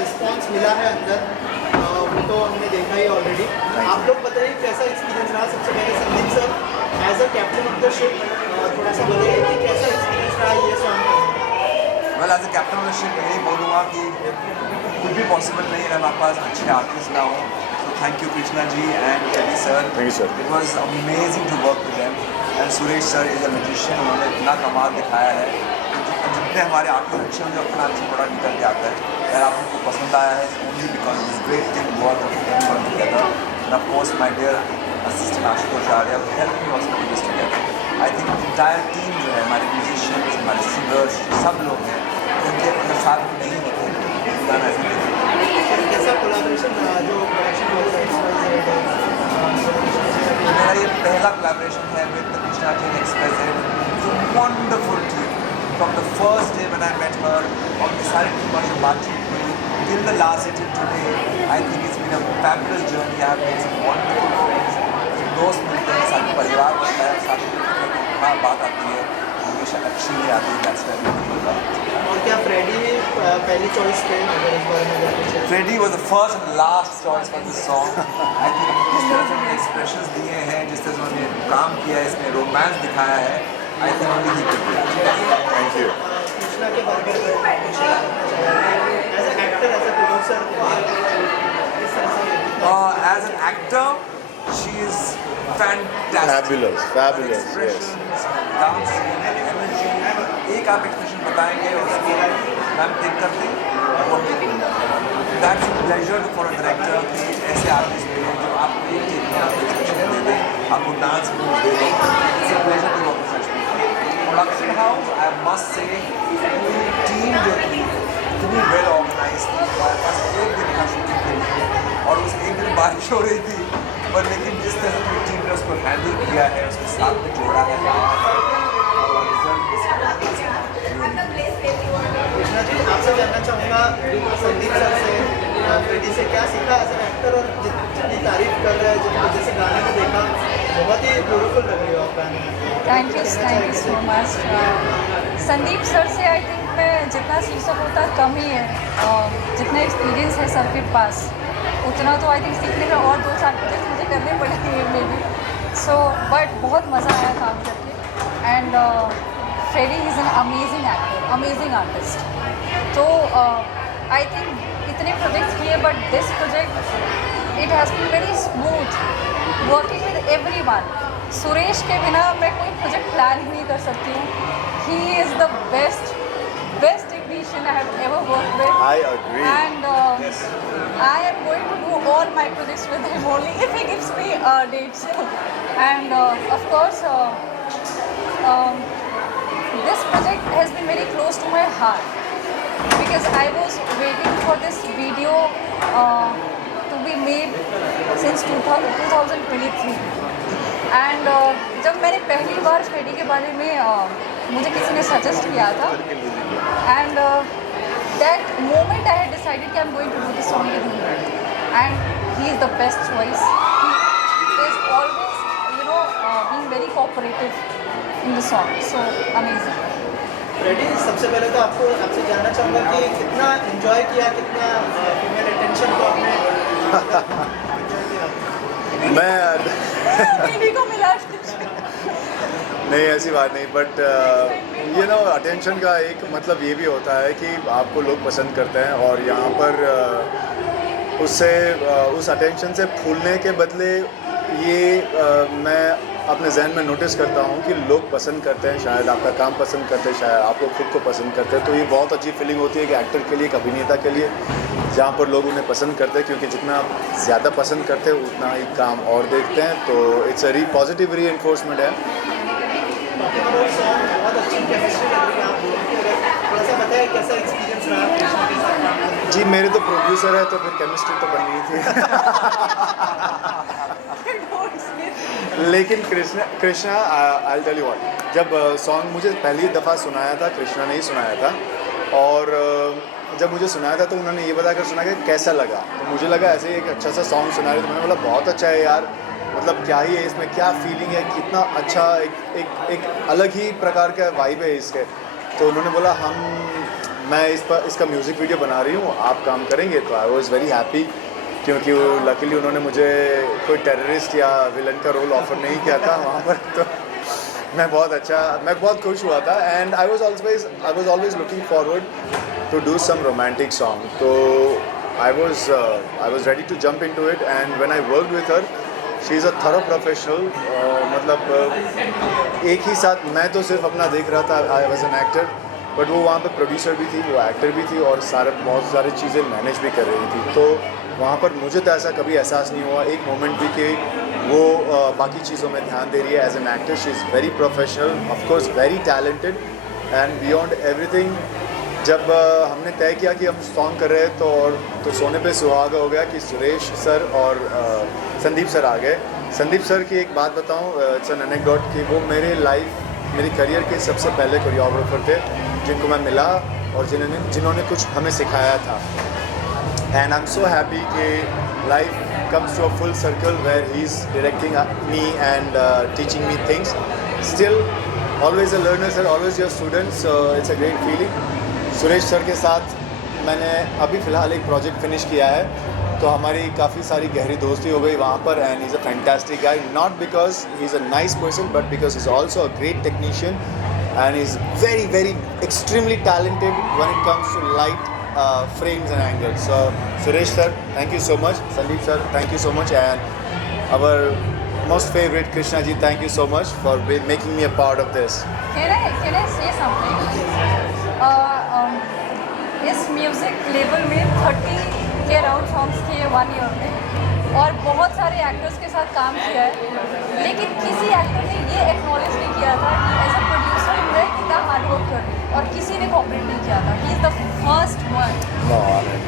Response मिला है अंदर वो तो हमने देखा ही ऑलरेडी। आप लोग बताइए कैसा एक्सपीरियंस रहा। सबसे पहले Sandeep sir as a captain of the ship थोड़ा सा बताइए कि कैसा एक्सपीरियंस रहा ये song. Well as a captain of the ship यही बोलूँगा कि कुछ भी पॉसिबल नहीं है हमारे पास अच्छे आर्टिस्ट ना हो। तो thank you Krishna ji and Teddy sir. Thank you, sir. It was amazing to work with them and Suresh sir is a magician. उन्होंने इतना कमाल दिखाया है। जितने हमारे आर्टिस्ट अच्छे होंगे उतना अच्छा प्रोडक्ट निकल के आता है। अगर आप लोग को पसंद आया है only because this great thing work together and of course my dear assistant Ashutosh Arya help me also to this together. I think entire team जो है हमारे म्यूजिशियंस हमारे सिंगर्स सब लोग हैं उनके अगर साथ में नहीं होते गाना ऐसे नहीं। कैसा कोलैबोरेशन जो प्रोडक्शन मेरा ये पहला कोलैबोरेशन है with Krishna ji express wonderful team from the first day when I met her और ये सारी टीम और जो बातचीत हुई till the last day till today. I think it's been a fabulous journey. I have made some wonderful friends. दोस्त मिलते हैं साथ परिवार बनता है साथ में बात आती है हमेशा अच्छी ही आती है। दैट्स और क्या फ्रेडी पहली चॉइस थे अगर इस बारे में जानना चाहिए। Freddie was the first and last choice for this song. I think जिस तरह से उन्होंने एक्सप्रेशंस दिए हैं जिस तरह से उन्होंने काम किया है इसमें रोमांस दिखाया है I think only he could do. Thank you. Krishna के बारे में as an actor as a producer किस तरह से as an actor she is fantastic. Fabulous, yes. Dance energy एक आप एक्सप्रेशन बताएंगे उसको मैम टेक करते that's a pleasure for a director कि ऐसे आर्टिस्ट मिले जो आपको एक टेक में आपको एक्सप्रेशन दे दें आपको डांस मूव दे दें। It's a pleasure to work with production house. I must say पूरी टीम जो थी इतनी वेल ऑर्गेनाइज थी। हमारे पास एक दिन का शूटिंग के लिए और उस एक दिन बारिश हो रही थी पर लेकिन जिस तरह की टीम ने उसको हैंडल किया है उसके साथ में जोड़ा है और रिजल्ट कृष्णा जी आपसे जानना चाहूँगा संदीप सर से फ्रेडी से क्या सीखा एज एन एक्टर और जितनी तारीफ कर रहे हैं जिनको जैसे गाने में देखा बहुत ही ब्यूटीफुल लग रही हो आप गाने में। Thank you so much. Sandeep sir से आई थिंक मैं जितना सीख सकूँ उतना कम ही है और जितना एक्सपीरियंस है सर के पास उतना तो आई थिंक सीखने में और 2-4 प्रोजेक्ट मुझे करने पड़ेंगे मे बी। सो बट बहुत मज़ा आया काम करके and Freddie is an amazing actor amazing artist. तो आई थिंक इतने प्रोजेक्ट्स किए but this project it has been very smooth working with everyone. Suresh के बिना मैं कोई प्रोजेक्ट प्लान ही नहीं कर सकती हूँ। He is the best technician I have ever worked with. I agree. And I am going to do all my projects with him only if he gives me dates. And of course, this project has been very close to my heart because I was waiting for this video to be made since 2023. And जब मैंने पहली बार Freddy के बारे में मुझे किसी ने suggest किया था and that moment I had decided कि I'm going to do this song with him and he is the best choice. He is always being very cooperative in the song, so amazing. Freddie सबसे पहले तो आपसे जानना चाहूँगा कि कितना enjoy किया कितना फीमेल अटेंशन को आपने एंजॉय किया। मैं दीदी को मिला नहीं ऐसी बात नहीं बट ये ना अटेंशन का एक मतलब ये भी होता है कि आपको लोग पसंद करते हैं और यहाँ पर उससे उस अटेंशन से फूलने के बदले ये मैं अपने जहन में नोटिस करता हूँ कि लोग पसंद करते हैं शायद आपका काम पसंद करते हैं शायद आपको खुद को पसंद करते हैं। तो ये बहुत अच्छी फीलिंग होती है कि एक्टर के लिए एक अभिनेता के लिए जहाँ पर लोग उन्हें पसंद करते हैं क्योंकि जितना आप ज़्यादा पसंद करते हैं उतना ही काम और देखते हैं। तो इट्स अ पॉजिटिव री एनफोर्समेंट है। बहुत अच्छी केमिस्ट्री लग रही है आप दोनों की। अगर थोड़ा सा बताएं कैसा एक्सपीरियंस रहा कृष्णा के साथ। जी मेरे तो प्रोड्यूसर है तो फिर केमिस्ट्री तो बननी ही थी लेकिन Krishna I tell you what जब सॉन्ग मुझे पहली दफ़ा सुनाया था कृष्णा ने ही सुनाया था और जब मुझे सुनाया था तो उन्होंने ये बताकर सुना कि कैसा लगा तो मुझे लगा ऐसे ही एक अच्छा सा सॉन्ग सुना रहे तो मैंने बोला बहुत अच्छा है यार मतलब क्या ही है इसमें क्या फीलिंग है कितना अच्छा एक अलग ही प्रकार का वाइब है इसके। तो उन्होंने बोला हम मैं इसका म्यूज़िक वीडियो बना रही हूँ, आप काम करेंगे, तो आई वॉज़ वेरी हैप्पी, क्योंकि वो लकीली उन्होंने मुझे कोई टेररिस्ट या विलन का रोल ऑफर नहीं किया था वहाँ पर, तो मैं बहुत खुश हुआ था। And I was always looking forward to do some romantic song, तो I was ready to jump into it. And when I worked with her, she is a thorough professional, मतलब एक ही साथ मैं तो सिर्फ अपना देख रहा था, I was an actor, but वो वहाँ पे प्रोड्यूसर भी थी, वो एक्टर भी थी, और बहुत सारी चीज़ें मैनेज भी कर रही थी। तो वहाँ पर मुझे तो ऐसा कभी एहसास नहीं हुआ एक मोमेंट भी कि वो बाकी चीज़ों में ध्यान दे रही है। As an actor she is very professional, of course very talented, and beyond everything. जब हमने तय किया कि हम सॉन्ग कर रहे हैं, तो सोने पे सुहागा हो गया कि सुरेश सर और संदीप सर आ गए। संदीप सर की एक बात बताऊं, इट्स एन एनेक्डोट, कि वो मेरी करियर के सबसे पहले कोरियोग्राफर थे जिनको मैं मिला और जिन्होंने कुछ हमें सिखाया था। And I am so happy कि life comes to a full circle where he's directing me and teaching me things. Still, always a learner, sir, always your student, so it's a great feeling. Suresh sir के साथ मैंने अभी फ़िलहाल एक project finish किया है, तो हमारी काफ़ी सारी गहरी दोस्ती हो गई वहाँ पर। And is a fantastic guy, not because he is a nice person, but because is also a great technician and is very very extremely talented when it comes to light frames and angles. So Suresh sir, thank you so much. Sandeep sir, thank you so much. And our most favorite Krishna ji, thank you so much for making me a part of this. Can I say something? इस music level में 30 के around songs किए 1 year में, और बहुत सारे actors के साथ काम किया है, लेकिन किसी एक्टर ने ये एक्नॉलेज नहीं किया था कि एज अ प्रोड्यूसर मैं कितना हार्ड वर्क कर रही हूँ, और किसी ने कोऑपरेट नहीं किया था। He is the first one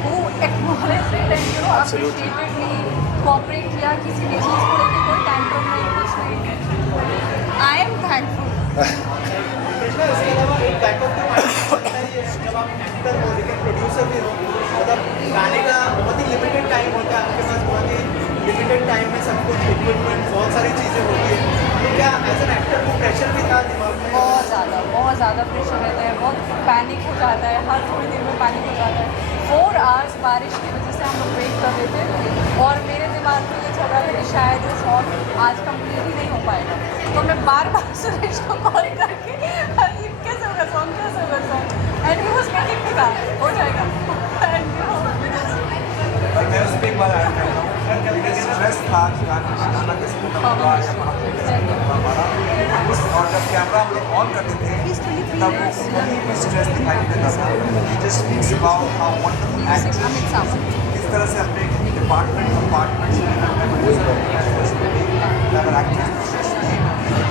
who acknowledge it and appreciated me, cooperate किया, किसी भी चीज़ को लेकर कोई टैंट्रम नहीं, कुछ नहीं। I am thankful. कृष्णा, इसके अलावा एक बैकअप का माइंड चलता ही है जब आप एक्टर हो लेकिन प्रोड्यूसर भी हो, मतलब गाने का बहुत ही लिमिटेड टाइम होता है आपके पास, बहुत ही लिमिटेड टाइम में सब कुछ इक्विपमेंट बहुत सारी चीज़ें होती है, तो क्या एज एन एक्टर वो प्रेशर भी था दिमाग में? बहुत ज़्यादा प्रेशर रहता है, बहुत पैनिक हो जाता है, हर थोड़ी देर में पैनिक हो जाता है। 4 आवर्स बारिश की वजह से हम लोग वेट कर रहे थे, और मेरे दिमाग में ये चल रहा था कि शायद ये सॉन्ग आज कंप्लीट ही नहीं हो पाएगा, तो मैं बार बार सुरेश को कॉल करके कैसे होगा सॉन्ग, कैसे होगा song, and he was making me back हो जाएगा। और मैं उस पर एक बार ऐड करता हूँ, स्ट्रेस था कि गाना कैसे खत्म होगा या हमारा, और जब कैमरा हम लोग ऑन करते थे तब वो कहीं भी स्ट्रेस दिखाई नहीं देता था। Just speaks about how wonderful acting, किस तरह से अपने डिपार्टमेंट से लेकर अपने प्रोड्यूसर अगर एक्टिंग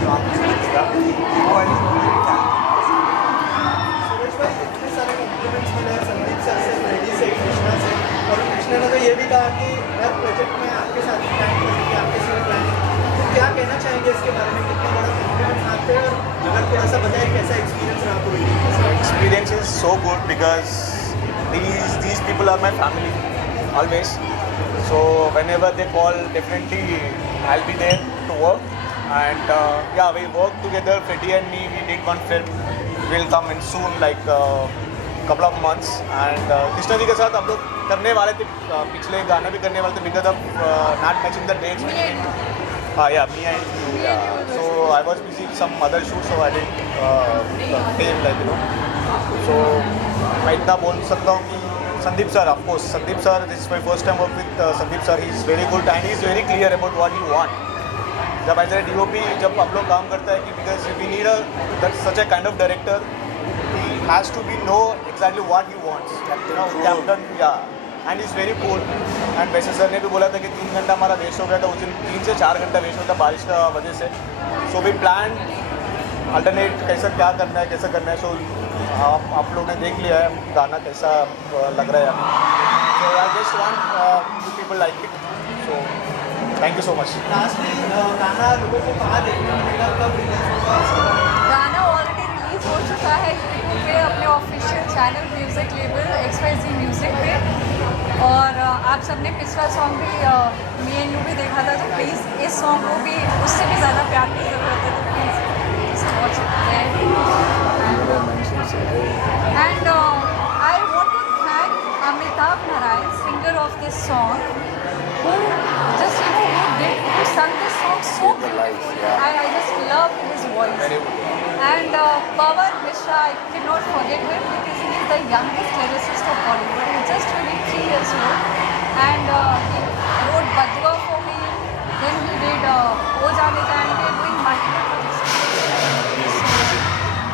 जो आपको दिखेगा वो आई सुरेश भाई, इतने सारे कॉम्प्लीमेंट्स मिले हैं संदीप सर से, रेडी से, कृष्णा से, और कृष्णा ने तो ये भी कहा कि हर प्रोजेक्ट में आपके साथ प्लान करेंगे, आपके साथ प्लानिंग, तो क्या कहना चाहेंगे इसके बारे में, कितना बड़ा कॉम्प्लीमेंट आते हैं, और अगर थोड़ा सा बताएं कैसा एक्सपीरियंस रहा आपको? Experience is so good because these people are my family always. So whenever they call, definitely I'll be there to work. And yeah, we work together. Freddie and me, we did one film. Will come in soon, like couple of months. And Krishna ji के साथ हम लोग करने वाले थे, पिछले गाना भी करने वाले थे, because of not matching the dates. Yeah, me and you. Yeah. So I was busy with some other shoots, so I didn't came, like, you know. So मैं इतना बोल सकता हूँ कि Sandeep sir, of course, Sandeep sir, this is my first time work with Sandeep sir. He is very good and he is very clear about what he want. जब as a DOP जब हम लोग काम करता है कि because we need such a kind of director, he has to be know exactly what he wants. You know, captain, yeah. And is very cool. And वैसे sir ने भी बोला था कि 3 घंटा हमारा वेस्ट हो गया था उस दिन, 3 से 4 घंटा वेस्ट होता बारिश का वजह से। सो वी प्लान अल्टरनेट कैसा क्या करना है, कैसा करना है। सो आप लोगों ने देख लिया है गाना कैसा लग रहा है हमें। So I just want you people like it. So thank you so much. Lastly गाना लोगों को कहाँ देखने मिलेगा, कब रिलीज होगा? गाना ऑलरेडी रिलीज हो चुका है यूट्यूब पे, अपने official channel music label XYZ music पे। और आप सबने पिछला सॉन्ग भी मी एंड यू भी देखा था, तो प्लीज़ इस सॉन्ग को भी उससे भी ज़्यादा प्यार की ज़रूरत है, तो please watch it. And of this song, who just who sung this song so Gave the life, yeah. and I just love his voice. Very good. And Pawan Mishra, I cannot forget him because he is the youngest lyricist of Bollywood. He's just 23 years old, and he wrote Badua for me. Then he did O Jaane Jayenge, doing multiple projects.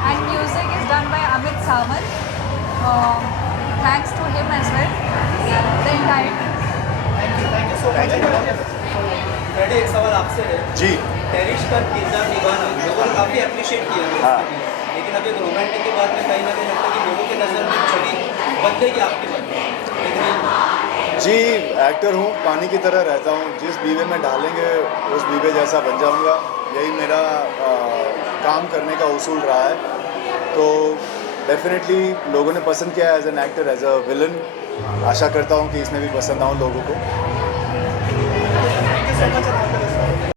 And music is done by Amit Samant. Thanks to him as well. The entire team. Thank you so much. Freddie, एक सवाल आपसे है। जी टेरिश का किरदार निभाना लोगों ने काफ़ी अप्रिशिएट किया है, हाँ। लेकिन अभी रोमांटिक के बाद में कहीं ना कहीं लगता है कि लोगों के नज़र में छवि बदलेगी आपकी बदलेगी। जी, एक्टर हूँ, पानी की तरह रहता हूँ, जिस बीवे में डालेंगे उस बीवे जैसा बन जाऊँगा। यही मेरा काम करने का उसूल रहा है। तो डेफिनेटली लोगों ने पसंद किया as an actor, as a villain. आशा करता हूँ कि इसमें भी पसंद आऊँ लोगों को। Thank you so much.